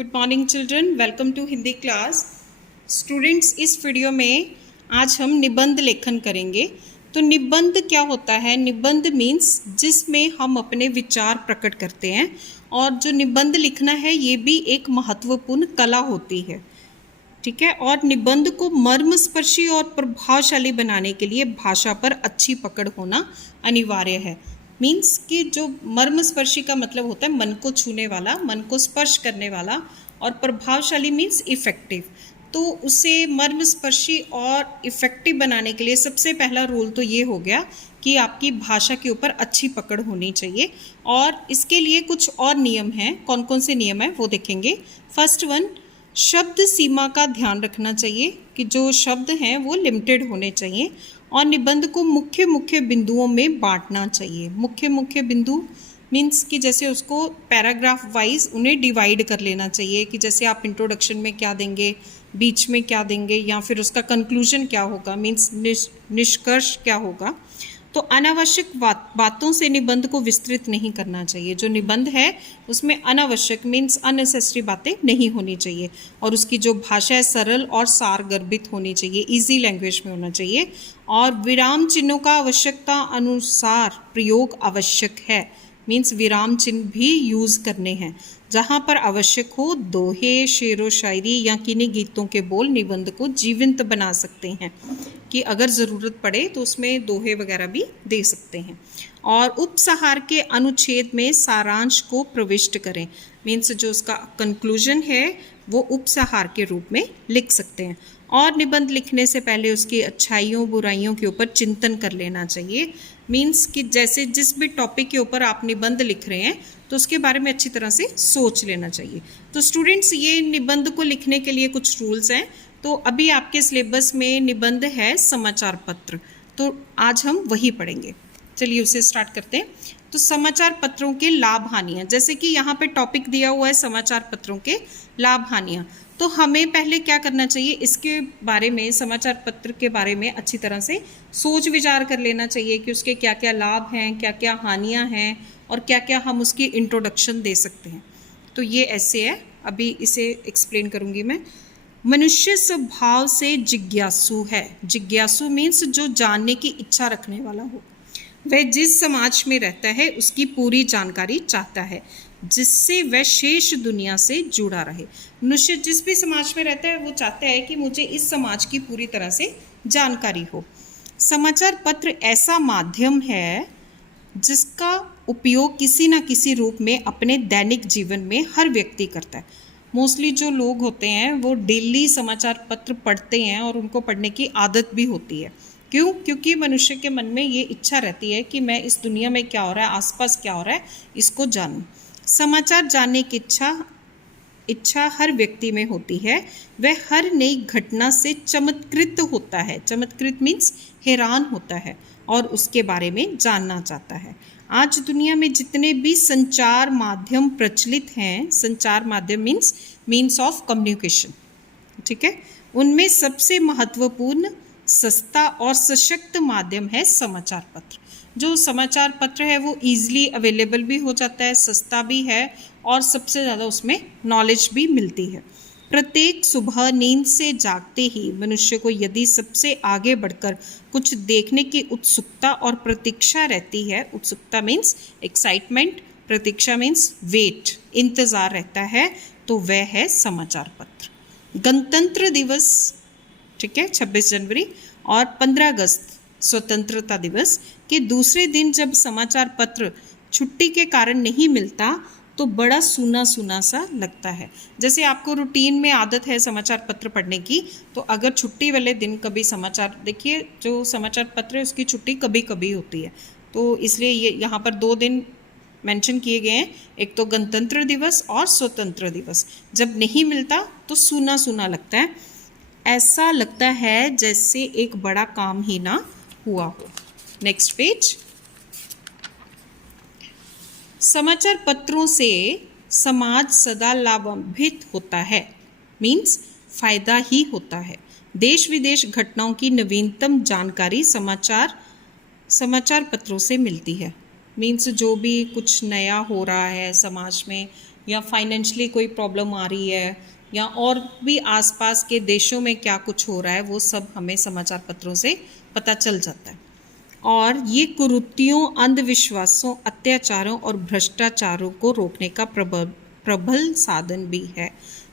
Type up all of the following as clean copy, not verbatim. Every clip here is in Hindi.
Good morning children, welcome to Hindi class. Students, इस वीडियो में आज हम निबंध लेखन करेंगे। तो निबंध क्या होता है? निबंध मीन्स जिसमें हम अपने विचार प्रकट करते हैं, और जो निबंध लिखना है ये भी एक महत्वपूर्ण कला होती है। ठीक है। और निबंध को मर्मस्पर्शी और प्रभावशाली बनाने के लिए भाषा पर अच्छी पकड़ होना अनिवार्य है। मीन्स कि जो मर्मस्पर्शी का मतलब होता है मन को छूने वाला, मन को स्पर्श करने वाला, और प्रभावशाली मीन्स इफेक्टिव। तो उसे मर्मस्पर्शी और इफेक्टिव बनाने के लिए सबसे पहला रूल तो ये हो गया कि आपकी भाषा के ऊपर अच्छी पकड़ होनी चाहिए। और इसके लिए कुछ और नियम हैं। कौन कौन से नियम हैं वो देखेंगे। फर्स्ट वन, शब्द सीमा का ध्यान रखना चाहिए कि जो शब्द हैं वो लिमिटेड होने चाहिए। और निबंध को मुख्य मुख्य बिंदुओं में बांटना चाहिए। मुख्य मुख्य बिंदु मीन्स कि जैसे उसको पैराग्राफ वाइज उन्हें डिवाइड कर लेना चाहिए कि जैसे आप इंट्रोडक्शन में क्या देंगे, बीच में क्या देंगे, या फिर उसका कंक्लूजन क्या होगा, मीन्स निष्कर्ष क्या होगा। तो अनावश्यक बातों से निबंध को विस्तृत नहीं करना चाहिए। जो निबंध है उसमें अनावश्यक मीन्स अननेसेसरी बातें नहीं होनी चाहिए। और उसकी जो भाषा है सरल और सारगर्भित होनी चाहिए, इजी लैंग्वेज में होना चाहिए। और विराम चिन्हों का आवश्यकता अनुसार प्रयोग आवश्यक है। मीन्स विराम चिन्ह भी यूज़ करने हैं। जहाँ पर आवश्यक हो दोहे, शेरो शायरी या किन्हीं गीतों के बोल निबंध को जीवंत बना सकते हैं कि अगर ज़रूरत पड़े तो उसमें दोहे वगैरह भी दे सकते हैं। और उपसंहार के अनुच्छेद में सारांश को प्रविष्ट करें। मीन्स जो उसका कंक्लूजन है वो उपसंहार के रूप में लिख सकते हैं। और निबंध लिखने से पहले उसकी अच्छाइयों बुराइयों के ऊपर चिंतन कर लेना चाहिए। मीन्स कि जैसे जिस भी टॉपिक के ऊपर आप निबंध लिख रहे हैं तो उसके बारे में अच्छी तरह से सोच लेना चाहिए। तो स्टूडेंट्स, ये निबंध को लिखने के लिए कुछ रूल्स हैं। तो अभी आपके सिलेबस में निबंध है समाचार पत्र, तो आज हम वही पढ़ेंगे। चलिए उसे स्टार्ट करते हैं। तो समाचार पत्रों के लाभ हानियाँ, जैसे कि यहाँ पे टॉपिक दिया हुआ है समाचार पत्रों के लाभ हानियाँ। तो हमें पहले क्या करना चाहिए, इसके बारे में, समाचार पत्र के बारे में अच्छी तरह से सोच विचार कर लेना चाहिए कि उसके क्या क्या लाभ हैं, क्या क्या हानियाँ हैं, और क्या क्या हम उसकी इंट्रोडक्शन दे सकते हैं। तो ये ऐसे है, अभी इसे एक्सप्लेन करूँगी मैं। मनुष्य स्वभाव से जिज्ञासु है। जिज्ञासु मीन्स जो जानने की इच्छा रखने वाला हो। वह जिस समाज में रहता है उसकी पूरी जानकारी चाहता है, जिससे वह शेष दुनिया से जुड़ा रहे। मनुष्य जिस भी समाज में रहता है वो चाहता है कि मुझे इस समाज की पूरी तरह से जानकारी हो। समाचार पत्र ऐसा माध्यम है जिसका उपयोग किसी न किसी रूप में अपने दैनिक जीवन में हर व्यक्ति करता है। मोस्टली जो लोग होते हैं वो डेली समाचार पत्र पढ़ते हैं और उनको पढ़ने की आदत भी होती है। क्यों? क्योंकि मनुष्य के मन में ये इच्छा रहती है कि मैं इस दुनिया में क्या हो रहा है, आसपास क्या हो रहा है, इसको जानूं। समाचार जानने की इच्छा हर व्यक्ति में होती है। वह हर नई घटना से चमत्कृत होता है। चमत्कृत मीन्स हैरान होता है और उसके बारे में जानना चाहता है। आज दुनिया में जितने भी संचार माध्यम प्रचलित हैं, संचार माध्यम मीन्स ऑफ कम्युनिकेशन, ठीक है, उनमें सबसे महत्वपूर्ण, सस्ता और सशक्त माध्यम है समाचार पत्र। जो समाचार पत्र है वो ईजिली अवेलेबल भी हो जाता है, सस्ता भी है, और सबसे ज़्यादा उसमें नॉलेज भी मिलती है। प्रत्येक सुबह नींद से जागते ही मनुष्य को यदि सबसे आगे बढ़कर कुछ देखने की उत्सुकता और प्रतीक्षा रहती है, उत्सुकता मीन्स एक्साइटमेंट, प्रतीक्षा मीन्स वेट, इंतज़ार रहता है, तो वह है समाचार पत्र। गणतंत्र दिवस, ठीक है, 26 जनवरी और 15 अगस्त स्वतंत्रता दिवस के दूसरे दिन जब समाचार पत्र छुट्टी के कारण नहीं मिलता तो बड़ा सूना सूना सा लगता है। जैसे आपको रूटीन में आदत है समाचार पत्र पढ़ने की, तो अगर छुट्टी वाले दिन कभी समाचार, देखिए जो समाचार पत्र है उसकी छुट्टी कभी कभी होती है, तो इसलिए ये यहाँ पर 2 दिन मेंशन किए गए हैं, एक तो गणतंत्र दिवस और स्वतंत्र दिवस। जब नहीं मिलता तो सूना सूना लगता है, ऐसा लगता है जैसे एक बड़ा काम ही ना हुआ हो। Next page. समाचार पत्रों से समाज सदा लाभान्वित होता है। मीन्स फायदा ही होता है। देश विदेश घटनाओं की नवीनतम जानकारी समाचार पत्रों से मिलती है। मीन्स जो भी कुछ नया हो रहा है समाज में या फाइनेंशियली कोई प्रॉब्लम आ रही है, या और भी आसपास के देशों में क्या कुछ हो रहा है, वो सब हमें समाचार पत्रों से पता चल जाता है। और ये कुरीतियों, अंधविश्वासों, अत्याचारों और भ्रष्टाचारों को रोकने का प्रबल साधन भी है।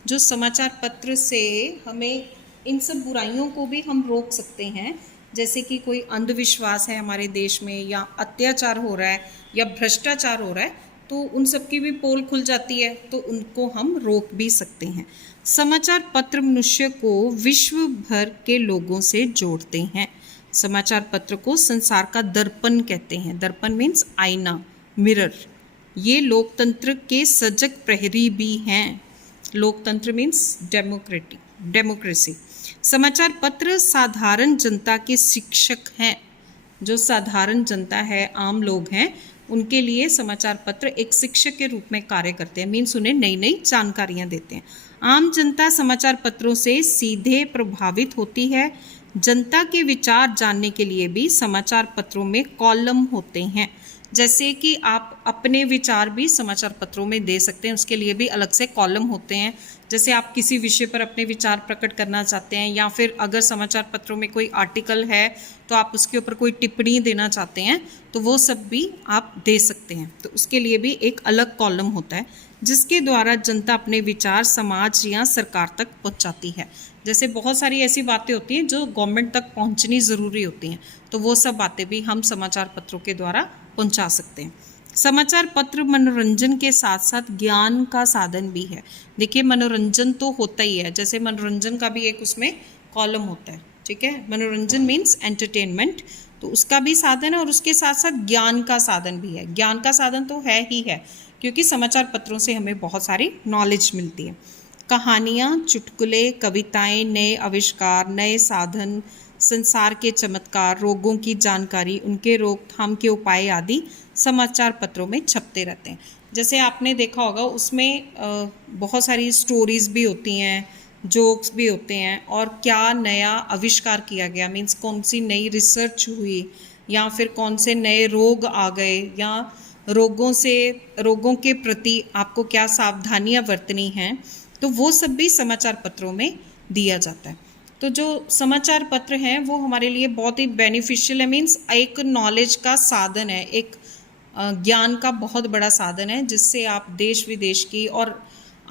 जो समाचार पत्र से हमें इन सब बुराइयों को भी हम रोक सकते हैं, जैसे कि कोई अंधविश्वास है हमारे देश में, या अत्याचार हो रहा है, या भ्रष्टाचार हो रहा है, तो उन सब की भी पोल खुल जाती है, तो उनको हम रोक भी सकते हैं। समाचार पत्र मनुष्य को विश्व भर के लोगों से जोड़ते हैं। समाचार पत्र को संसार का दर्पण कहते हैं। दर्पण मीन्स आईना, मिरर। ये लोकतंत्र के सजग प्रहरी भी हैं। लोकतंत्र मीन्स डेमोक्रेसी। समाचार पत्र साधारण जनता के शिक्षक हैं। जो साधारण जनता है, आम लोग हैं, उनके लिए समाचार पत्र एक शिक्षक के रूप में कार्य करते हैं। मीन्स उन्हें नई नई जानकारियां देते हैं। आम जनता समाचार पत्रों से सीधे प्रभावित होती है। जनता के विचार जानने के लिए भी समाचार पत्रों में कॉलम होते हैं। जैसे कि आप अपने विचार भी समाचार पत्रों में दे सकते हैं, उसके लिए भी अलग से कॉलम होते हैं। जैसे आप किसी विषय पर अपने विचार प्रकट करना चाहते हैं, या फिर अगर समाचार पत्रों में कोई आर्टिकल है तो आप उसके ऊपर कोई टिप्पणी देना चाहते हैं, तो वो सब भी आप दे सकते हैं। तो उसके लिए भी एक अलग कॉलम होता है, जिसके द्वारा जनता अपने विचार समाज या सरकार तक पहुंचाती है। जैसे बहुत सारी ऐसी बातें होती हैं जो गवर्नमेंट तक पहुंचनी ज़रूरी होती हैं, तो वो सब बातें भी हम समाचार पत्रों के द्वारा पहुंचा सकते हैं। समाचार पत्र मनोरंजन के साथ साथ ज्ञान का साधन भी है। देखिए, मनोरंजन तो होता ही है, जैसे मनोरंजन का भी एक उसमें कॉलम होता है, ठीक है। मनोरंजन मीन्स एंटरटेनमेंट, तो उसका भी साधन है, और उसके साथ साथ ज्ञान का साधन भी है। ज्ञान का साधन तो है ही है, क्योंकि समाचार पत्रों से हमें बहुत सारी नॉलेज मिलती है। कहानियाँ, चुटकुले, कविताएं, नए आविष्कार, नए साधन, संसार के चमत्कार, रोगों की जानकारी, उनके रोकथाम के उपाय आदि समाचार पत्रों में छपते रहते हैं। जैसे आपने देखा होगा, उसमें बहुत सारी स्टोरीज भी होती हैं, जोक्स भी होते हैं, और क्या नया आविष्कार किया गया, मीन्स कौन सी नई रिसर्च हुई, या फिर कौन से नए रोग आ गए, या रोगों के प्रति आपको क्या सावधानियां बरतनी हैं, तो वो सब भी समाचार पत्रों में दिया जाता है। तो जो समाचार पत्र हैं वो हमारे लिए बहुत ही बेनिफिशियल है, मीन्स एक नॉलेज का साधन है, एक ज्ञान का बहुत बड़ा साधन है, जिससे आप देश विदेश की और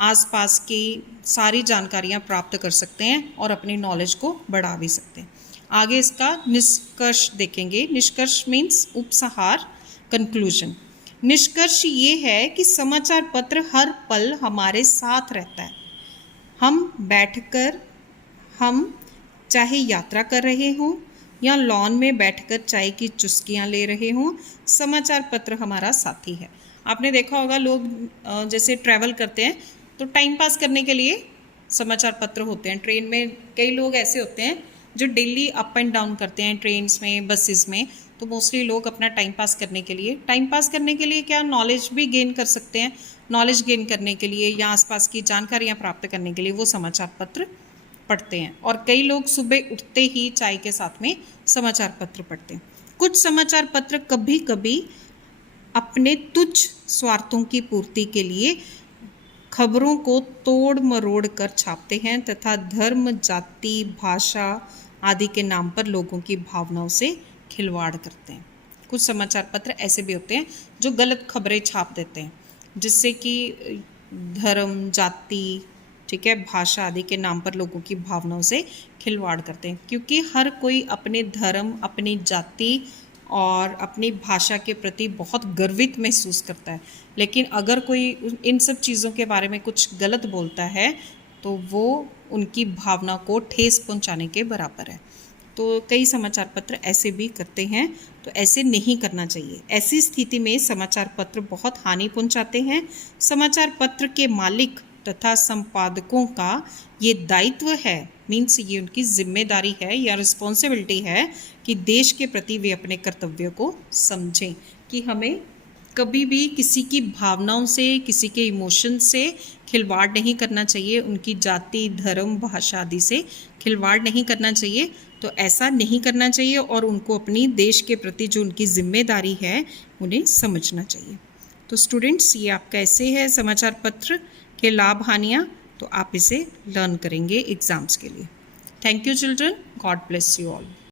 आसपास की सारी जानकारियां प्राप्त कर सकते हैं और अपनी नॉलेज को बढ़ा भी सकते हैं। आगे इसका निष्कर्ष देखेंगे। निष्कर्ष मीन्स उपसंहार, कंक्लूजन। निष्कर्ष ये है कि समाचार पत्र हर पल हमारे साथ रहता है। हम चाहे यात्रा कर रहे हों या लॉन में बैठकर चाय की चुस्कियां ले रहे हों, समाचार पत्र हमारा साथी है। आपने देखा होगा, लोग जैसे ट्रैवल करते हैं तो टाइम पास करने के लिए समाचार पत्र होते हैं। ट्रेन में कई लोग ऐसे होते हैं जो डेली अप एंड डाउन करते हैं, ट्रेन्स में, बसेस में, तो मोस्टली लोग अपना टाइम पास करने के लिए क्या नॉलेज भी गेन कर सकते हैं। नॉलेज गेन करने के लिए या आसपास की जानकारियाँ प्राप्त करने के लिए वो समाचार पत्र पढ़ते हैं। और कई लोग सुबह उठते ही चाय के साथ में समाचार पत्र पढ़ते हैं। कुछ समाचार पत्र कभी कभी अपने तुच्छ स्वार्थों की पूर्ति के लिए खबरों को तोड़ मरोड़ कर छापते हैं तथा धर्म, जाति, भाषा आदि के नाम पर लोगों की भावनाओं से खिलवाड़ करते हैं। कुछ समाचार पत्र ऐसे भी होते हैं जो गलत खबरें छाप देते हैं, जिससे कि धर्म, जाति, ठीक है, भाषा आदि के नाम पर लोगों की भावनाओं से खिलवाड़ करते हैं। क्योंकि हर कोई अपने धर्म, अपनी जाति और अपनी भाषा के प्रति बहुत गर्वित महसूस करता है, लेकिन अगर कोई इन सब चीज़ों के बारे में कुछ गलत बोलता है तो वो उनकी भावना को ठेस पहुंचाने के बराबर है। तो कई समाचार पत्र ऐसे भी करते हैं, तो ऐसे नहीं करना चाहिए। ऐसी स्थिति में समाचार पत्र बहुत हानि पहुंचाते हैं। समाचार पत्र के मालिक तथा संपादकों का ये दायित्व है, मीन्स ये उनकी जिम्मेदारी है या रिस्पॉन्सिबिलिटी है कि देश के प्रति वे अपने कर्तव्यों को समझें, कि हमें कभी भी किसी की भावनाओं से, किसी के इमोशन से खिलवाड़ नहीं करना चाहिए, उनकी जाति, धर्म, भाषा आदि से खिलवाड़ नहीं करना चाहिए। तो ऐसा नहीं करना चाहिए और उनको अपनी देश के प्रति जो उनकी जिम्मेदारी है उन्हें समझना चाहिए। तो स्टूडेंट्स ये आपका ऐसे है समाचार पत्र के लाभ हानियाँ, तो आप इसे लर्न करेंगे एग्ज़ाम्स के लिए। Thank you children, God bless you all.